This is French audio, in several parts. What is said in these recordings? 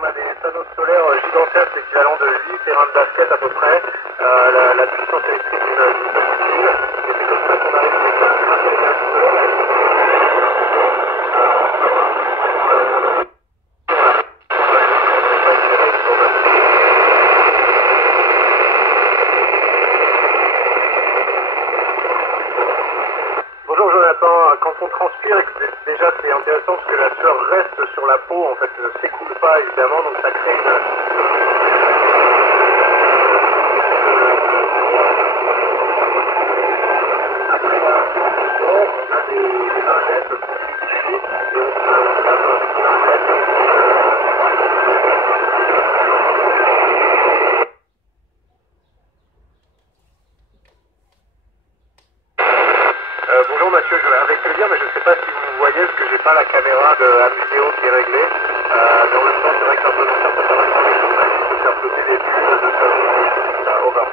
on a des panneaux solaires gigantesques, l'équivalent de 8 terrains de basket à peu près, la puissance électrique d'une petite ville, et c'est comme ça qu'on arrive à les panneaux solaires. Bonjour Jonathan, quand on transpire, déjà c'est intéressant parce que la sueur reste sur la peau, en fait ne s'écoule pas évidemment, donc ça crée bonjour monsieur, avec plaisir, mais je ne sais pas si vous me voyez parce que j'ai pas la caméra de la vidéo qui est réglée. Mais en même temps, c'est vrai que c'est un peu dans certaines formations, les journalistes de faire flotter des bulles de savon. Over.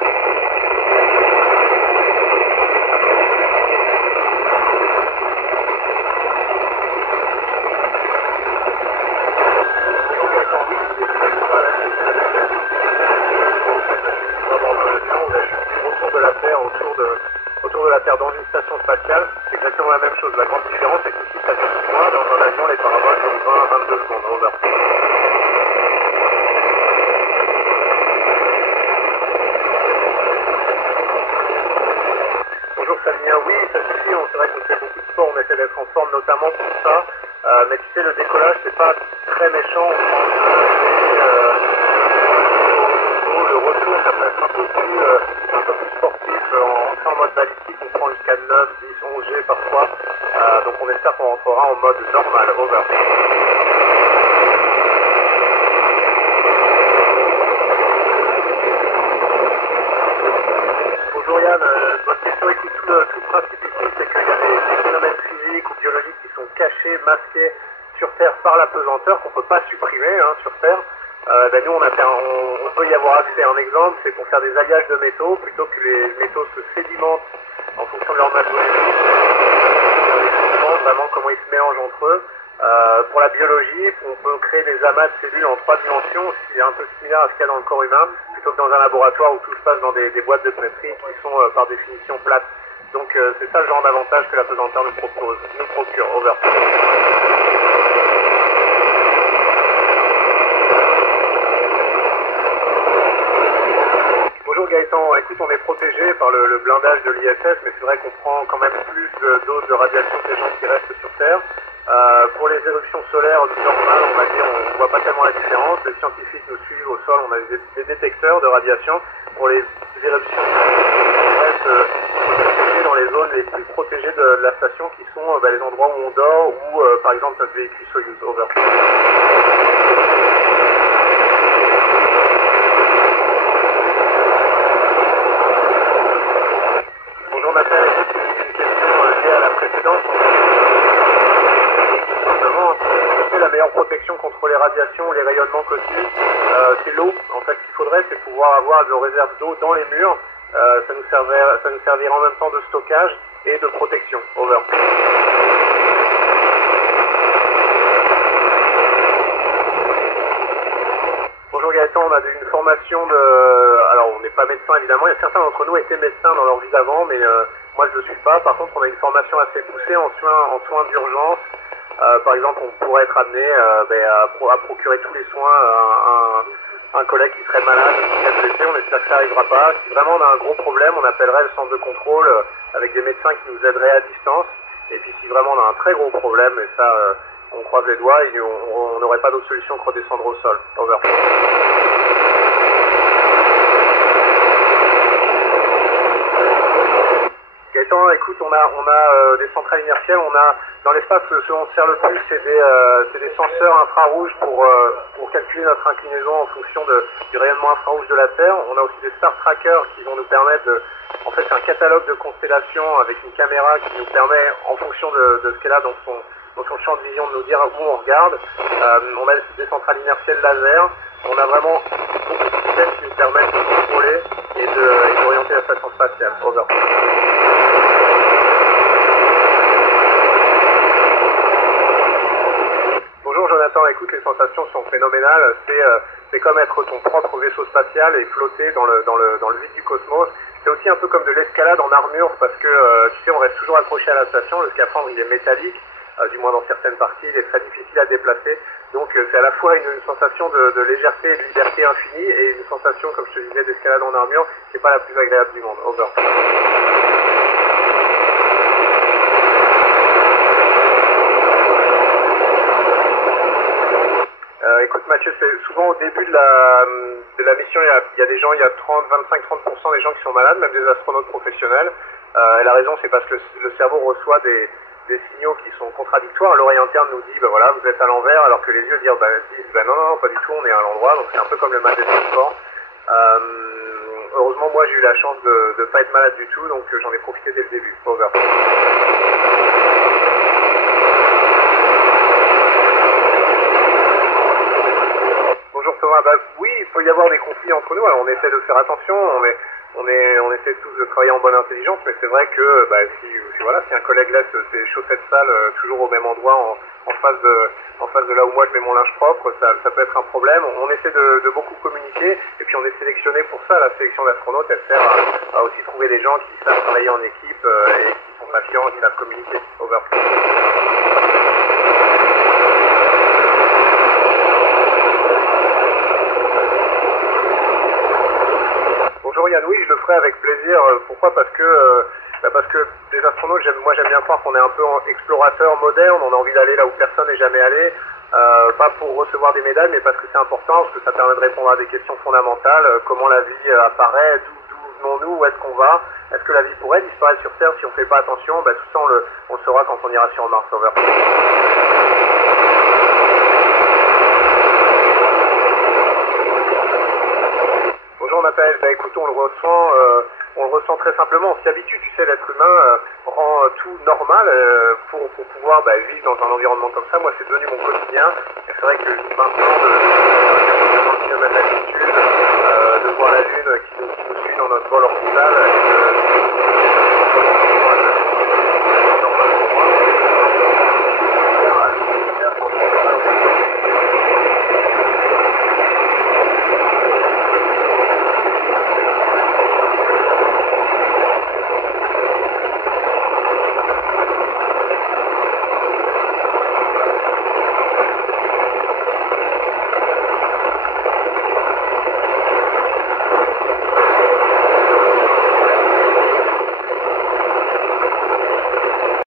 Autour de la Terre dans une station spatiale, c'est exactement la même chose. La grande différence, c'est que ici, ça dure 6 mois. Dans un avion, les paraboles durent 20 à 22 secondes. Over. Bonjour Samia, oui, ça suffit. C'est vrai qu'on fait beaucoup de sport, on essaie d'être en forme notamment pour ça. Mais tu sais, le décollage, c'est pas très méchant. Le retour, ça peut être un peu plus sportif. En mode balistique, on prend jusqu'à 9, 10, 11 G parfois. Donc on espère qu'on rentrera en mode normal. Over. Bonjour Yann, votre question, écoute, tout le principe ici, c'est qu'il y a des phénomènes physiques ou biologiques qui sont cachés, masqués sur Terre par la pesanteur, qu'on ne peut pas supprimer sur Terre. Nous, on peut y avoir accès. Un exemple, c'est pour faire des alliages de métaux, plutôt que les métaux se sédimentent en fonction de leur masse moléculaire, vraiment comment ils se mélangent entre eux. Pour la biologie, on peut créer des amas de cellules en 3 dimensions, ce qui est un peu similaire à ce qu'il y a dans le corps humain, plutôt que dans un laboratoire où tout se passe dans des boîtes de pétri qui sont par définition plates. Donc c'est ça le genre d'avantage que la pesanteur nous procure. Over. Bonjour Gaëtan, écoute, on est protégé par le blindage de l'ISS, mais c'est vrai qu'on prend quand même plus de doses de radiation que les gens qui restent sur Terre. Pour les éruptions solaires normales, on va dire, on ne voit pas tellement la différence. Les scientifiques nous suivent au sol, on a des détecteurs de radiation. Pour les éruptions, on reste protégé dans les zones les plus protégées de la station, qui sont les endroits où on dort ou par exemple notre véhicule Soyuz. Over. Bonjour Nathalie, c'est une question liée à la précédente. Simplement, la meilleure protection contre les radiations, les rayonnements cosmiques, c'est l'eau. En fait, ce qu'il faudrait, c'est pouvoir avoir de réserves d'eau dans les murs. Ça nous servira en même temps de stockage et de protection. Over. Bonjour Gaëtan, on a une formation alors on n'est pas médecin évidemment, il y a certains d'entre nous étaient médecins dans leur vie d'avant, mais moi je ne le suis pas. Par contre on a une formation assez poussée en soins d'urgence. Par exemple on pourrait être amené à procurer tous les soins à un collègue qui serait malade, qui serait blessé. On espère que ça n'arrivera pas. Si vraiment on a un gros problème, on appellerait le centre de contrôle avec des médecins qui nous aideraient à distance. Et puis si vraiment on a un très gros problème, et ça on croise les doigts et on n'aurait pas d'autre solution que redescendre au sol. Over. Gaëtan, écoute, on a des centrales inertielles, dans l'espace, ce dont on se sert le plus, c'est des senseurs infrarouges pour calculer notre inclinaison en fonction du rayonnement infrarouge de la Terre. On a aussi des Star Trackers qui vont nous permettre en fait, c'est un catalogue de constellations avec une caméra qui nous permet, en fonction de ce qu'elle a dans son champ de vision, de nous dire où on regarde. On a des centrales inertielles laser. On a vraiment beaucoup de systèmes qui nous permettent de contrôler et d'orienter la station spatiale. Over. Bonjour Jonathan, écoute, ces sensations sont phénoménales. C'est comme être ton propre vaisseau spatial et flotter dans le vide du cosmos. C'est aussi un peu comme de l'escalade en armure parce que, tu sais, on reste toujours accroché à la station. Le scaphandre, il est métallique, du moins dans certaines parties, il est très difficile à déplacer. Donc c'est à la fois une sensation de légèreté et de liberté infinie et une sensation, comme je te disais, d'escalade en armure qui n'est pas la plus agréable du monde. Over. Écoute Mathieu, c'est souvent au début de la mission, il y a des gens, il y a 25-30% des gens qui sont malades, même des astronautes professionnels. Et la raison, c'est parce que le cerveau reçoit des signaux qui sont contradictoires. L'oreille interne nous dit, ben voilà, vous êtes à l'envers, alors que les yeux disent, ben non, pas du tout, on est à l'endroit. Donc c'est un peu comme le mal des transports. Heureusement, moi, j'ai eu la chance de ne pas être malade du tout, donc j'en ai profité dès le début. Over. Bonjour Thomas, oui, il peut y avoir des conflits entre nous, alors on essaie de faire attention, on essaie tous de travailler en bonne intelligence, mais c'est vrai que si un collègue laisse ses chaussettes sales toujours au même endroit en face de là où moi je mets mon linge propre, ça peut être un problème. On essaie de beaucoup communiquer, et puis on est sélectionné pour ça. La sélection d'astronautes, elle sert à aussi trouver des gens qui savent travailler en équipe et qui sont patients, qui savent communiquer. Over. Bonjour Yann, oui, je le ferai avec plaisir. Pourquoi? Parce que les astronautes, j'aime bien croire qu'on est un peu explorateur moderne, on a envie d'aller là où personne n'est jamais allé, pas pour recevoir des médailles, mais parce que c'est important, parce que ça permet de répondre à des questions fondamentales, comment la vie apparaît, d'où venons-nous, où est-ce qu'on va, est-ce que la vie pourrait disparaître sur Terre si on ne fait pas attention? Tout ça on le saura quand on ira sur Mars. Over. Bonjour Nathalie, écoute, on le ressent très simplement, on s'y habitue, tu sais, l'être humain rend tout normal pour pouvoir vivre dans un environnement comme ça. Moi, c'est devenu mon quotidien, et c'est vrai que maintenant, de km d'altitude, de voir la Lune qui nous suit dans notre vol orbital,